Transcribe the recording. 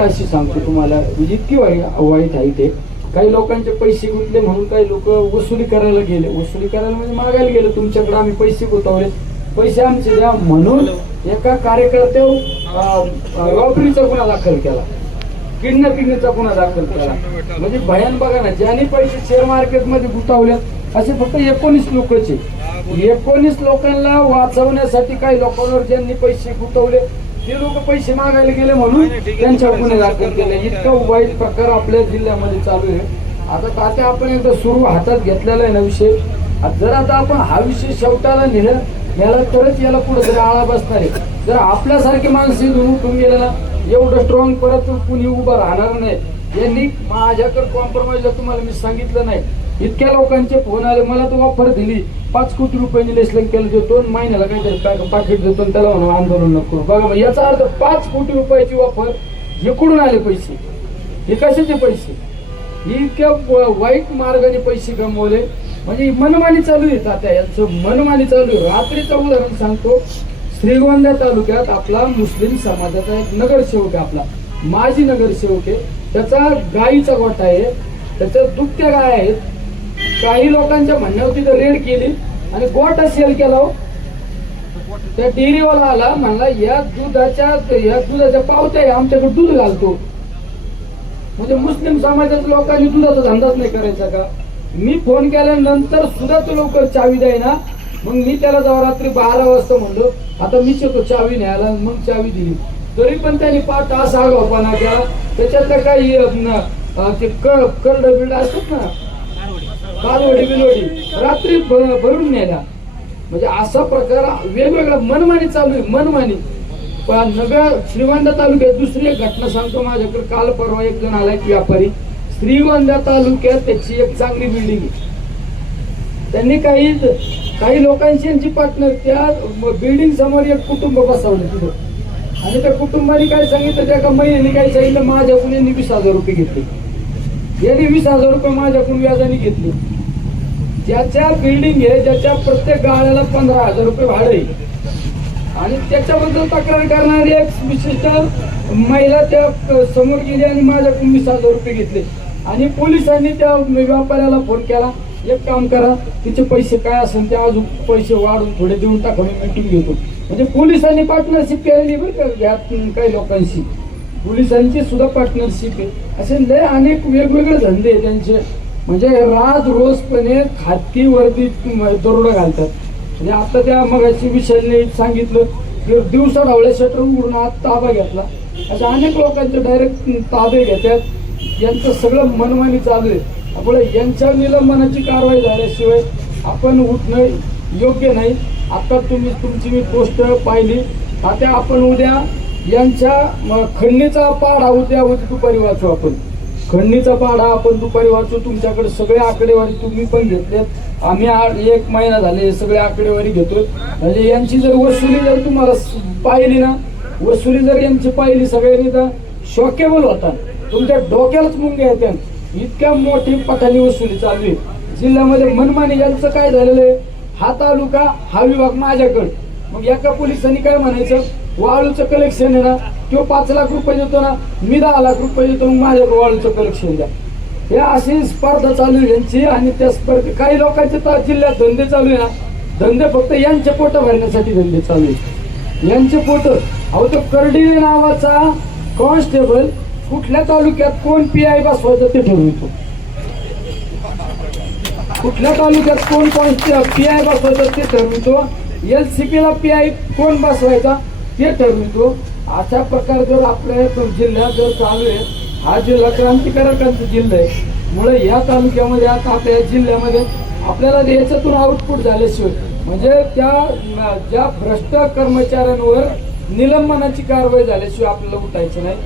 अशी सांगतो तुम्हाला जितकी इतकी वाईट वाईट आहे ते. काही लोकांचे पैसे गुंतले म्हणून काही लोक वसुली करायला गेले. वसुली करायला म्हणजे मागायला गेले. तुमच्याकडे आम्ही पैसे गुंतवले. पैसे आमचे द्या म्हणून एका कार्यकर्त्यावर रॉबरीचा गुन्हा दाखल केला. किडनॅपिंगचा गुन्हा दाखल केला. म्हणजे भयान बघा ना ज्यांनी पैसे शेअर मार्केटमध्ये गुंतवले असे फक्त एकोणीस लोकचे. एकोणीस लोकांना वाचवण्यासाठी काही लोकांवर ज्यांनी पैसे गुंतवले ते लोक पैसे मागायला गेले म्हणून त्यांच्यावर गुन्हे दाखल केले. इतका वाईट प्रकार आपल्या जिल्ह्यामध्ये चालू आहे. आता तात्या आपण एकदा सुरू हातात घेतलेला आहे ना विषय? जर आता आपण हा विषय शेवटाला नेलं याला तरच याला पुढे तरी आळा बसणार आहे. जर आपल्यासारखी माणसं उठून गेले ना एवढं स्ट्रॉंग परत कुणी उभं राहणार नाही. यांनी माझ्याकडे कॉम्प्रोमाइजला तुम्हाला मी सांगितलं नाही. इतक्या लोकांचे फोन आले मला तो ऑफर दिली. पाच कोटी रुपयांनी लेसलन केलं जो दोन महिन्याला काहीतरी पॅक- पाकिट देतो आणि त्याला म्हणून आंदोलन नको बघा मग याचा अर्थ पाच कोटी रुपयाची ऑफर इकडून आले पैसे. हे कशाचे पैसे? इतक्या वाईट मार्गाने पैसे कमवले म्हणजे मनमानी चालू आहे आता यांचं मनमानी चालू आहे. रात्रीचं उदाहरण सांगतो. श्रीगोंदा तालुक्यात आपला मुस्लिम समाजाचा एक नगरसेवक आहे आपला. माजी नगरसेवक आहे. त्याचा गाईचा गोठा आहे त्याच्या दुभत्या गाय आहेत. काही लोकांच्या म्हणण्यावरती तर रेड केली आणि गोठा सेल केला हो. त्या डेअरीवाला आला म्हणला या दुधाच्या या दुधाच्या पावत्या आहे, आमच्याकडे दूध घालतो. म्हणजे मुस्लिम समाजाच्या लोकांनी दुधाचा धंदाच नाही करायचा का? मी फोन केल्यानंतर सुद्धा तो लवकर चावी द्यायना. मग मी त्याला जाऊ रात्री बारा वाजता म्हणलो आता मीच येतो चावी न्यायला. मग चावी दिली. तरी पण त्यांनी पाच तास आगाऊपणा केला. त्याच्यातल्या काही ते करड बिल्ड असतात ना कालवडी बिलवडी रात्री भ- भरून न्यायला म्हणजे असा प्रकार वेगवेगळा मनमानी चालू आहे मनमानी. पण नगर श्रीगोंदा तालुक्यात दुसरी एक घटना सांगतो माझ्याकडे. काल परवा एक जण आलाय व्यापारी. श्रीगोंदा तालुक्यात त्याची एक चांगली बिल्डिंग आहे. त्यांनी काही काही लोकांची यांची पार्टनर त्या बिल्डिंग समोर एक कुटुंब बसवलं तिथं. आणि त्या कुटुंबाने काय सांगितलं? त्या एका महिन्याने काय सांगितलं? माझ्याकडून यांनी वीस हजार रुपये घेतले. यांनी वीस हजार रुपये माझ्याकडून व्याजाने घेतले. ज्याच्या बिल्डिंग आहे ज्याच्या प्रत्येक गाळ्याला पंधरा हजार रुपये भाडं आहे. आणि त्याच्याबद्दल तक्रार करणारी एक विशिष्ट महिला त्या समोर गेली आणि माझ्याकडून वीस हजार रुपये घेतले. आणि पोलिसांनी त्या व्यापाऱ्याला फोन केला एक काम करा तिचे पैसे काय असेल ते अजून पैसे वाढून थोडे देऊन टाकून मिटिंग मीटिंग घेतो. म्हणजे पोलिसांनी पार्टनरशिप केलेली बरं का यात काही लोकांशी. पोलिसांची सुद्धा पार्टनरशिप आहे. असे लय अनेक वेगवेगळे धंदे आहे त्यांचे. म्हणजे राज रोजपणे खाती वर्दी दरोडा घालतात. म्हणजे आता त्या मगाशी विषयाने सांगितलं की दिवसा ढावळे शटर उघडून आत ताबा घेतला. अशा अनेक लोकांचे डायरेक्ट ताबे घेतात. यांचं सगळं मनमानी चालू आहे. त्यामुळे यांच्या निलंबनाची कारवाई झाल्याशिवाय आपण उठणं योग्य नाही. आता तुम्ही तुमची मी पोस्ट पाहिली. आता आपण उद्या यांच्या खंडणीचा पाढा उद्या उद्या दुपारी वाचू आपण. खंडणीचा पाढा आपण दुपारी वाचू. तुमच्याकडे सगळे आकडेवारी तुम्ही पण घेतलेत. आम्ही एक महिना झाले हे सगळे आकडेवारी घेतोय. म्हणजे यांची जर वसुली जर तुम्हाला पाहिली ना वसुली जर यांची पाहिली सगळ्यांनी तर शॉकेबल होता तुमच्या डोक्यालाच मुंग्या येत्या इतक्या मोठी पठाणी वसुली चालू आहे. जिल्ह्यामध्ये मनमानी यांचं काय झालेलं आहे? हा तालुका हा विभाग माझ्याकडे. मग एका पोलिसांनी काय म्हणायचं? वाळूचं कलेक्शन आहे ना तो पाच लाख रुपये देतो ना मी दहा लाख रुपये देतो मग माझ्याकडे वाळूचं कलेक्शन द्या. हे अशी स्पर्धा चालू आहे यांची आणि त्या स्पर्धे काही लोकांचे तर जिल्ह्यात धंदे चालू आहे ना धंदे फक्त यांचे पोट भरण्यासाठी धंदे चालू आहे यांचे पोट अहो तो कर्डी नावाचा कॉन्स्टेबल कुठल्या तालुक्यात कोण पी आय बसवायचं ते ठरवितो. कुठल्या तालुक्यात कोण कोण पी आय बसवायचं ते ठरवितो. एल सी पी ला पी आय कोण बसवायचा ते ठरवितो. अशा प्रकारे जर आपल्या जिल्ह्यात जर चालू आहे हा जिल्हा क्रांतिकारकांचा जिल्हा आहे. मुळे या तालुक्यामध्ये आता आपल्या या जिल्ह्यामध्ये आपल्याला याच्यातून आउटपुट झाल्याशिवाय म्हणजे त्या ज्या भ्रष्ट कर्मचाऱ्यांवर निलंबनाची कारवाई झाल्याशिवाय आपल्याला उठायचं नाही.